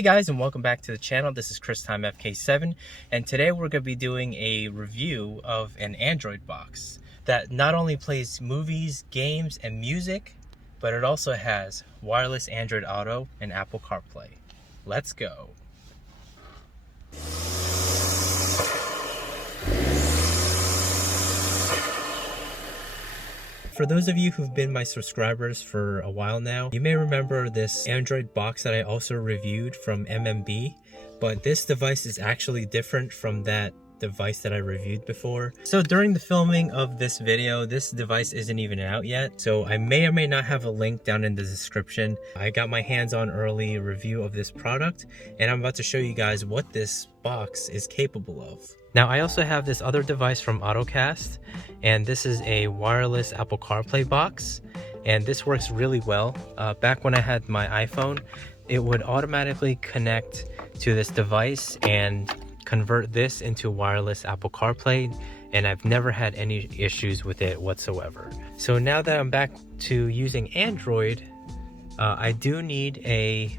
Hey guys, and welcome back to the channel. This is Time FK7, and today we're going to be doing a review of an Android box that not only plays movies, games, and music, but it also has wireless Android Auto and Apple Carplay. Let's go. For those of you who've been my subscribers for a while now, you may remember this Android box that I also reviewed from MMB, but this device is actually different from that device that I reviewed before. So during the filming of this video, this device isn't even out yet, so I may or may not have a link down in the description. I got my hands-on early review of this product, and I'm about to show you guys what this box is capable of. Now, I also have this other device from Ottocast, and this is a wireless Apple CarPlay box, and this works really well. Back when I had my iPhone, it would automatically connect to this device and convert this into wireless Apple CarPlay, and I've never had any issues with it whatsoever. So now that I'm back to using Android, I do need a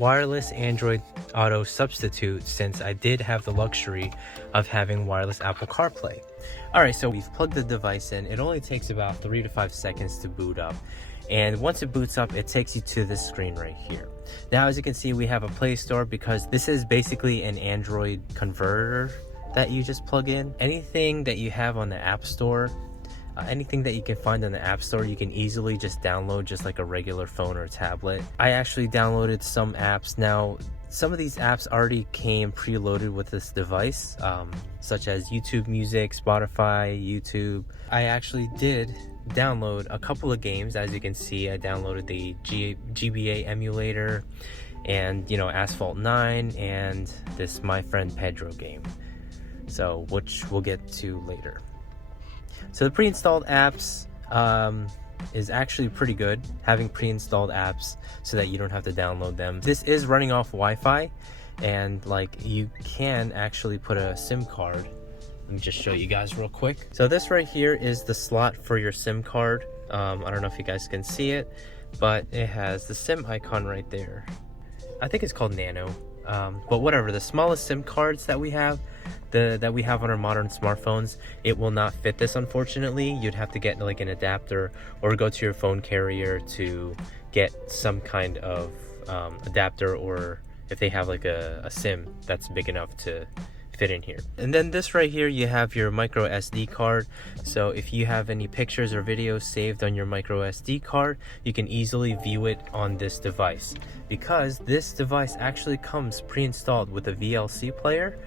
wireless Android Auto substitute since I did have the luxury of having wireless Apple CarPlay. Alright, so we've plugged the device in. It only takes about 3 to 5 seconds to boot up, and once it boots up, it takes you to this screen right here. Now, as you can see, we have a Playstore because this is basically an Android converter that you just plug in. Anything that you have on the App Store, anything that you can find on the App Store, you can easily just download just like a regular phone or tablet. I actually downloaded some apps. Now, some of these apps already came preloaded with this device, such as YouTube Music, Spotify, YouTube. I actually did download a couple of games. As you can see, I downloaded the GBA Emulator and, Asphault 9 and this My Friend Pedro game, so which we'll get to later. So the pre-installed apps is actually pretty good, having pre-installed apps so that you don't have to download them. This is running off Wi-Fi, and you can actually put a SIM card. Let me just show you guys real quick. So this right here is the slot for your SIM card. I don't know if you guys can see it, but it has the SIM icon right there. I think it's called Nano. But whatever, the smallest SIM cards that we have, that we have on our modern smartphones, it will not fit this, unfortunately. You'd have to get like an adapter or go to your phone carrier to get some kind of adapter, or if they have like a SIM that's big enough to fit in here. And then this right here, you have your micro SD card. So if you have any pictures or videos saved on your micro SD card, you can easily view it on this device, because this device actually comes pre-installed with a VLC player.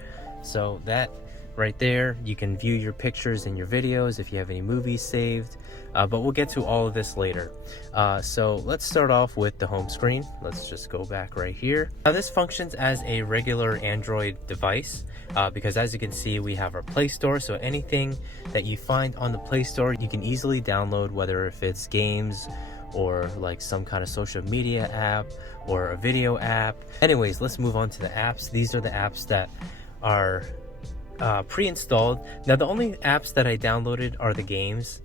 So that right there, you can view your pictures and your videos if you have any movies saved, but we'll get to all of this later. So let's start off with the home screen. Let's just go back right here. Now, this functions as a regular Android device, because as you can see, we have our Play Store. So anything that you find on the Play Store, you can easily download, whether if it's games or like some kind of social media app or a video app. Anyways, let's move on to the apps. These are the apps that are pre-installed. Now, the only apps that I downloaded are the games,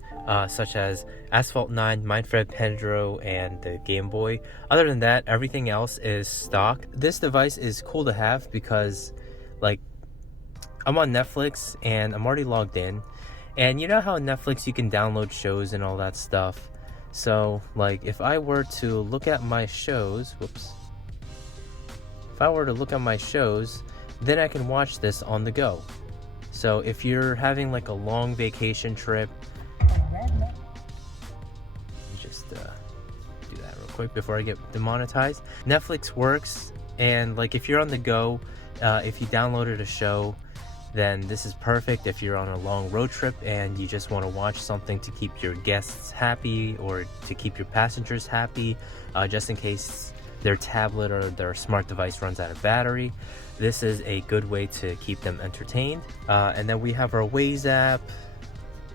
such as Asphault 9, My Friend Pedro, and the Game Boy. Other than that, everything else is stock. This device is cool to have because, I'm on Netflix and I'm already logged in, and you know how on Netflix you can download shows and all that stuff. So if I were to look at my shows, then I can watch this on the go. So if you're having a long vacation trip, just do that real quick before I get demonetized. Netflix works, and if you're on the go, if you downloaded a show, then this is perfect. If you're on a long road trip and you just want to watch something to keep your guests happy or to keep your passengers happy, just in case their tablet or their smart device runs out of battery, this is a good way to keep them entertained. And then we have our Waze app.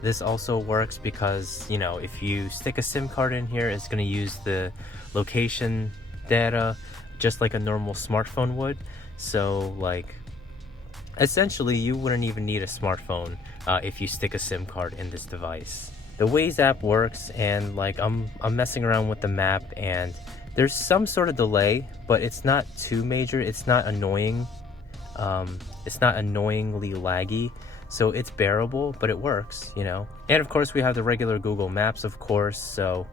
This also works because, if you stick a SIM card in here, it's going to use the location data just like a normal smartphone would. So essentially, you wouldn't even need a smartphone if you stick a SIM card in this device. The Waze app works, and I'm messing around with the map, and There's some sort of delay, but it's not too major. It's not annoying. It's not annoyingly laggy, so it's bearable, but it works, you know. And of course we have the regular Google Maps, of course, so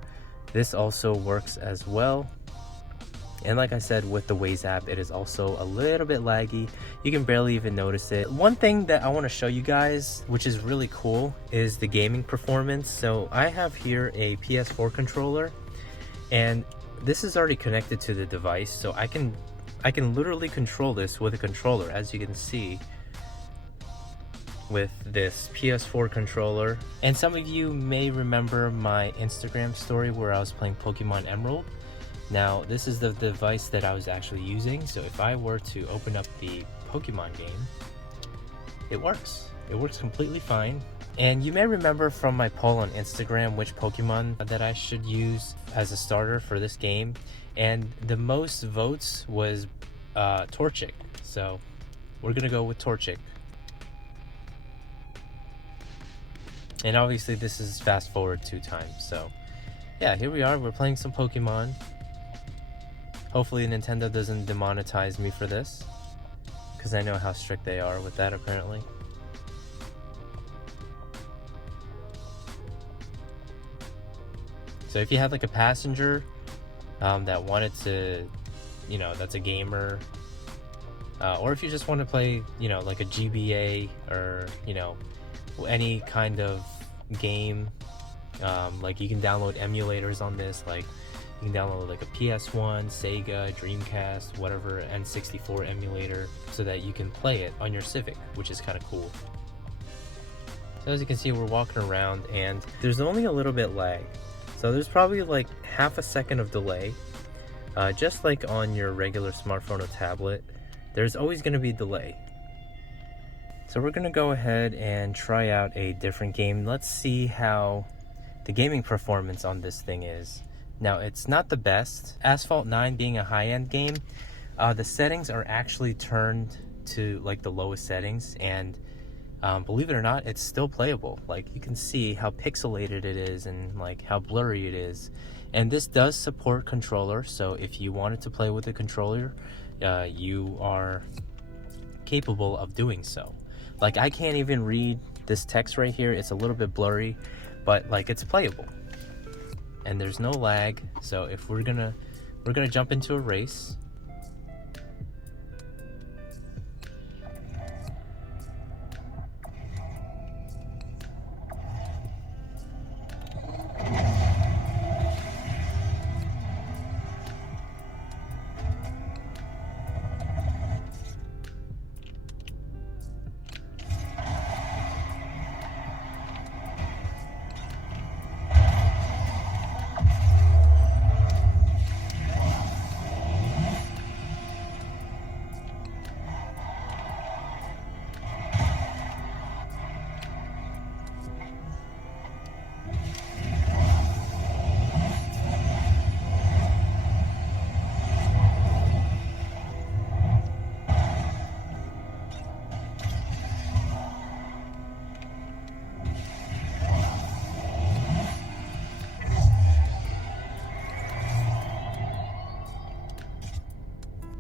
this also works as well. And like I said, with the Waze app, it is also a little bit laggy. You can barely even notice it. One thing that I want to show you guys, which is really cool, is the gaming performance. So I have here a PS4 controller, and this is already connected to the device, so I can literally control this with a controller, as you can see with this PS4 controller. And some of you may remember my Instagram story where I was playing Pokemon Emerald. Now this is the device that I was actually using, so if I were to open up the Pokemon game, it works. It works completely fine. And you may remember from my poll on Instagram which Pokemon that I should use as a starter for this game, and the most votes was Torchic, so we're gonna go with Torchic. And obviously this is fast forward 2 times, so yeah, here we are, we're playing some Pokemon. Hopefully Nintendo doesn't demonetize me for this, because I know how strict they are with that apparently. So if you have like a passenger that wanted to, you know, that's a gamer, or if you just want to play, you know, like a GBA or, you know, any kind of game, like you can download emulators on this, like you can download like a PS1, Sega, Dreamcast, whatever, N64 emulator, so that you can play it on your Civic, which is kind of cool. So as you can see, we're walking around and there's only a little bit lag. So there's probably like half a second of delay, just like on your regular smartphone or tablet. There's always going to be delay. So we're going to go ahead and try out a different game. Let's see how the gaming performance on this thing is. Now it's not the best. Asphault 9 being a high-end game, the settings are actually turned to like the lowest settings, and believe it or not, it's still playable. Like you can see how pixelated it is and like how blurry it is. And this does support controller, so if you wanted to play with a controller, you are capable of doing so. Like I can't even read this text right here, it's a little bit blurry, but like it's playable. And there's no lag, so if we're gonna jump into a race.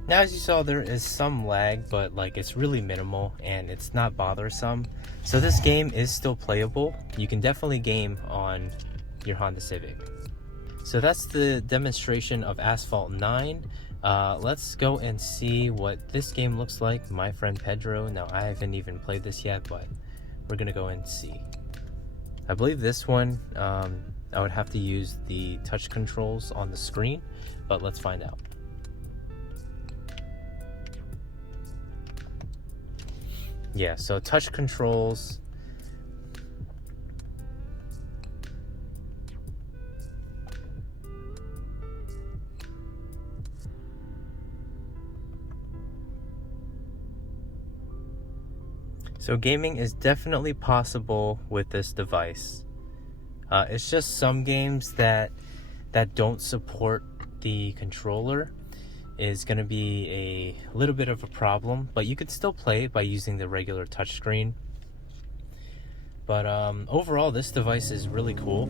Now as you saw, there is some lag, but like it's really minimal and it's not bothersome. So this game is still playable. You can definitely game on your Honda Civic. So that's the demonstration of Asphault 9. Let's go and see what this game looks like, My Friend Pedro. Now I haven't even played this yet, but we're gonna go and see. I believe this one, I would have to use the touch controls on the screen, but let's find out. Yeah, so touch controls. So gaming is definitely possible with this device. It's just some games that don't support the controller is going to be a little bit of a problem, but you could still play it by using the regular touchscreen. But overall, this device is really cool.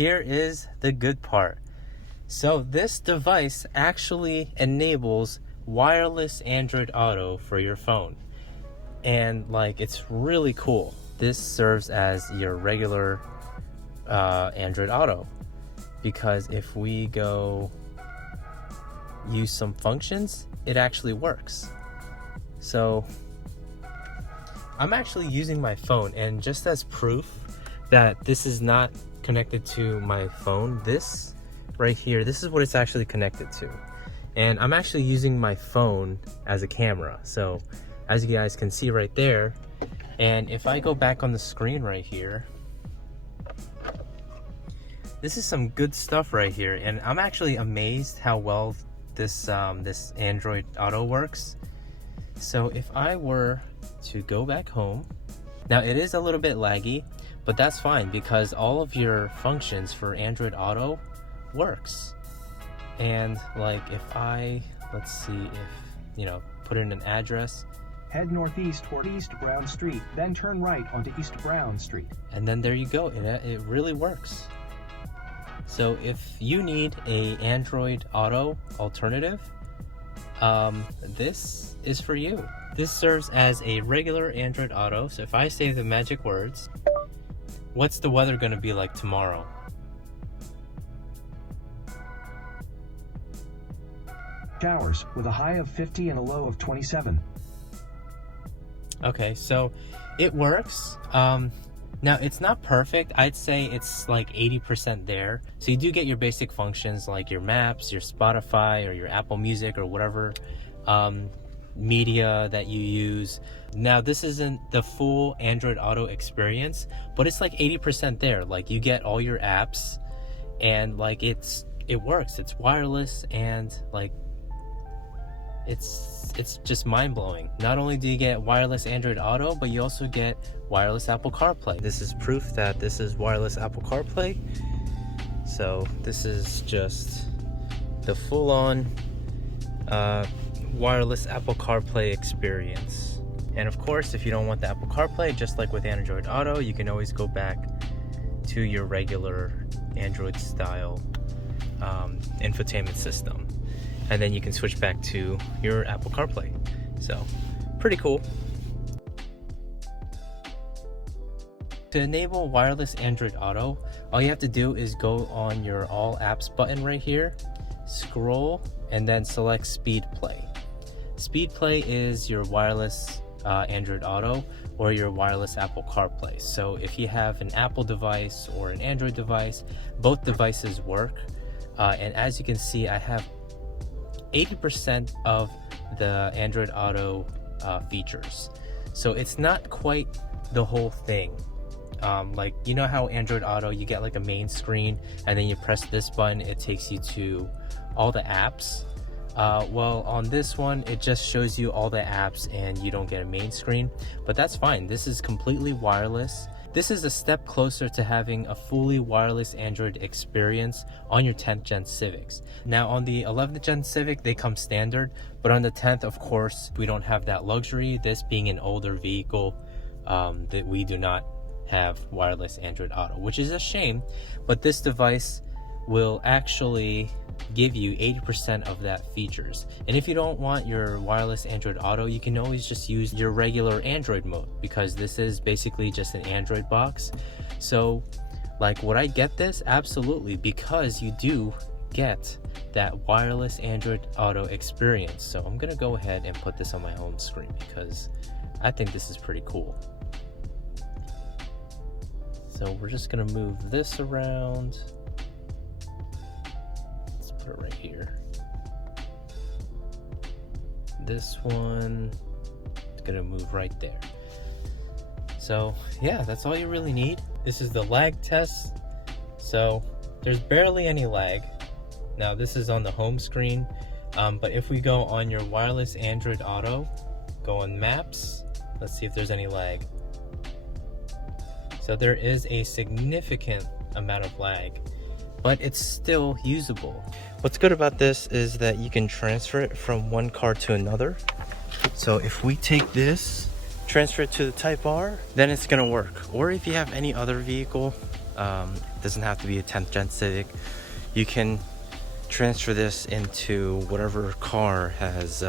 here is the good part. So this device actually enables wireless Android Auto for your phone. And like, it's really cool. This serves as your regular Android Auto, because if we go use some functions, it actually works. So I'm actually using my phone, and just as proof that this is not connected to my phone, this right here, this is what it's actually connected to. And I'm actually using my phone as a camera. So as you guys can see right there, and if I go back on the screen right here, this is some good stuff right here. And I'm actually amazed how well this this Android Auto works. So if I were to go back home, now it is a little bit laggy, but that's fine because all of your functions for Android Auto works. And like, if I, let's see, if, you know, put in an address, head northeast toward East Brown Street, then turn right onto East Brown Street. And then there you go, it really works. So if you need a Android Auto alternative, this is for you. This serves as a regular Android Auto. So if I say the magic words, what's the weather going to be like tomorrow? Showers with a high of 50 and a low of 27. Okay, so it works. Now it's not perfect. I'd say it's like 80% there. So you do get your basic functions like your maps, your Spotify, or your Apple Music, or whatever media that you use. Now this isn't the full Android Auto experience, but it's like 80% there. Like, you get all your apps, and like it works. It's wireless, and like it's just mind-blowing. Not only do you get wireless Android Auto, but you also get wireless Apple Carplay. This is proof that this is wireless Apple Carplay. So this is just the full-on wireless Apple Carplay experience. And of course, if you don't want the Apple Carplay, just like with Android Auto, you can always go back to your regular Android style infotainment system, and then you can switch back to your Apple CarPlay. So pretty cool. To enable wireless Android Auto, all you have to do is go on your All Apps button right here, scroll, and then select Speed Play. Speed Play is your wireless Android Auto or your wireless Apple CarPlay. So if you have an Apple device or an Android device, both devices work. And as you can see, I have 80% of the Android Auto features. So it's not quite the whole thing. Like, you know how Android Auto, you get like a main screen, and then you press this button, it takes you to all the apps. Well, on this one, it just shows you all the apps and you don't get a main screen, but that's fine. This is completely wireless. This is a step closer to having a fully wireless Android experience on your 10th gen Civics. Now on the 11th gen Civic, they come standard, but on the 10th, of course, we don't have that luxury. This being an older vehicle, that we do not have wireless Android Auto, which is a shame, but this device will actually give you 80% of that features. And if you don't want your wireless Android Auto, you can always just use your regular Android mode, because this is basically just an Android box. So like, would I get this? Absolutely, because you do get that wireless Android Auto experience. So I'm gonna go ahead and put this on my home screen because I think this is pretty cool. So we're just gonna move this around. Put it right here. This one is gonna move right there. So yeah, that's all you really need. This is the lag test. So there's barely any lag. Now this is on the home screen, but if we go on your wireless Android Auto, go on Maps, let's see if there's any lag. So there is a significant amount of lag, but it's still usable. What's good about this is that you can transfer it from one car to another. So if we take this, transfer it to the Type R, then it's gonna work. Or if you have any other vehicle, doesn't have to be a 10th gen Civic. You can transfer this into whatever car has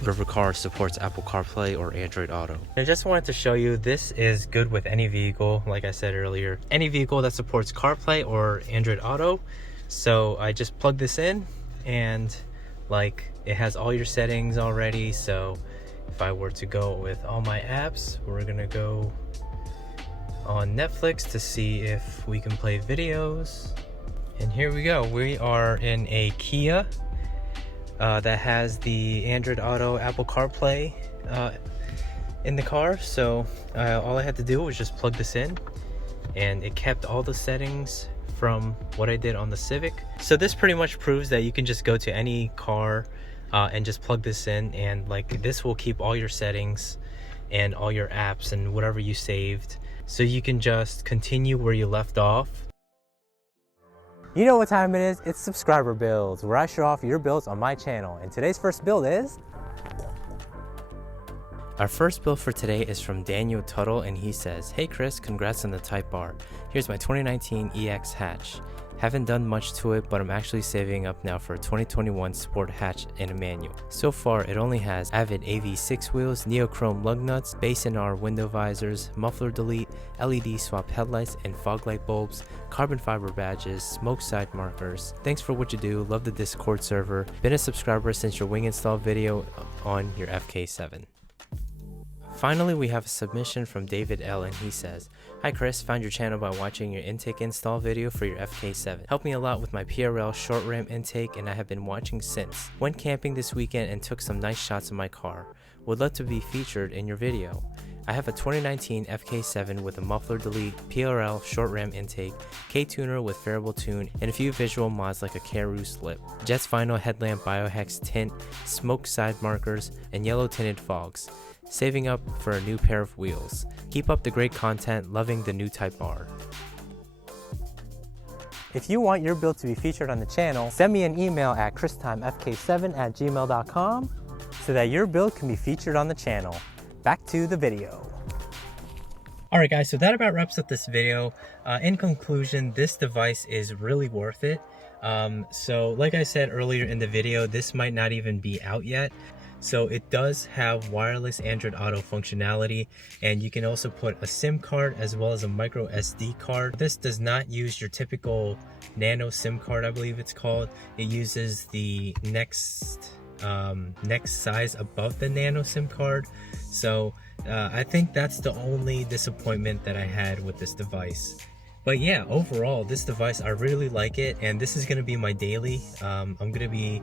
whatever car supports Apple Carplay or Android Auto. I just wanted to show you this is good with any vehicle. Like I said earlier, any vehicle that supports CarPlay or Android Auto. So I just plug this in, and like it has all your settings already. So if I were to go with all my apps, we're gonna go on Netflix to see if we can play videos. And here we go. We are in a Kia that has the Android Auto Apple CarPlay in the car. So all I had to do was just plug this in, and it kept all the settings from what I did on the Civic. So this pretty much proves that you can just go to any car and just plug this in, and like this will keep all your settings and all your apps and whatever you saved, so you can just continue where you left off. You know what time it is? It's subscriber builds, where I show off your builds on my channel. And today's first build is... Our first build for today is from Daniel Tuttle, and he says, "Hey Chris, congrats on the Type R. Here's my 2019 EX hatch. Haven't done much to it, but I'm actually saving up now for a 2021 Sport hatch in a manual. So far, it only has Avid AV6 wheels, neochrome lug nuts, base NR window visors, muffler delete, LED swap headlights and fog light bulbs, carbon fiber badges, smoke side markers. Thanks for what you do. Love the Discord server. Been a subscriber since your wing install video on your FK7. Finally, we have a submission from David L, and he says, "Hi Chris, found your channel by watching your intake install video for your FK7. Helped me a lot with my PRL short ram intake, and I have been watching since. Went camping this weekend and took some nice shots of my car. Would love to be featured in your video. I have a 2019 FK7 with a muffler delete, PRL short ram intake, K-tuner with variable tune, and a few visual mods like a Carus lip, Jets vinyl headlamp biohex tint, smoke side markers, and yellow tinted fogs. Saving up for a new pair of wheels. Keep up the great content, loving the new Type R." If you want your build to be featured on the channel, send me an email at christimefk7@gmail.com so that your build can be featured on the channel. Back to the video. Alright guys, so that about wraps up this video. In conclusion, this device is really worth it. So like I said earlier in the video, this might not even be out yet. So it does have wireless Android Auto functionality, and you can also put a SIM card as well as a micro SD card. This does not use your typical nano SIM card, I believe it's called. It uses the next size above the nano SIM card. So I think that's the only disappointment that I had with this device. But yeah, overall, this device, I really like it, and this is going to be my daily. I'm going to be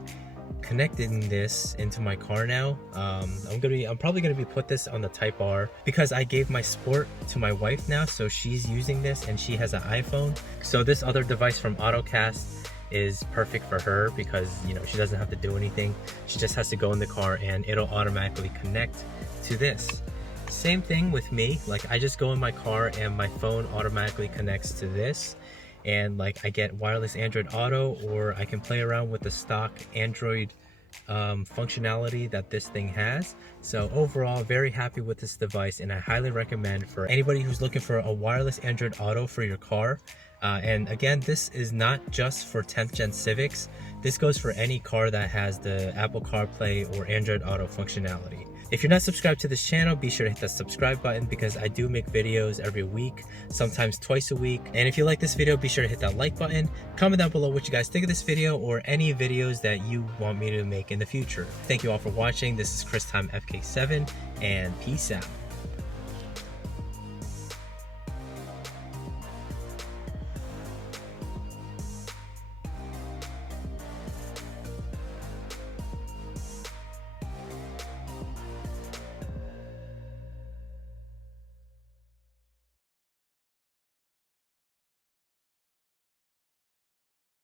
connecting this into my car now. I'm probably gonna be put this on the Type R because I gave my Sport to my wife now, so she's using this and she has an iPhone. So this other device from Ottocast is perfect for her because, you know, she doesn't have to do anything. She just has to go in the car and it'll automatically connect to this. Same thing with me, like I just go in my car and my phone automatically connects to this, and like I get wireless Android Auto, or I can play around with the stock Android functionality that this thing has. So overall, very happy with this device, and I highly recommend for anybody who's looking for a wireless Android Auto for your car. And again, this is not just for 10th gen Civics. This goes for any car that has the Apple CarPlay or Android Auto functionality. If you're not subscribed to this channel, be sure to hit that subscribe button because I do make videos every week, sometimes twice a week. And if you like this video, be sure to hit that like button. Comment down below what you guys think of this video or any videos that you want me to make in the future. Thank you all for watching. This is Time FK7, and peace out.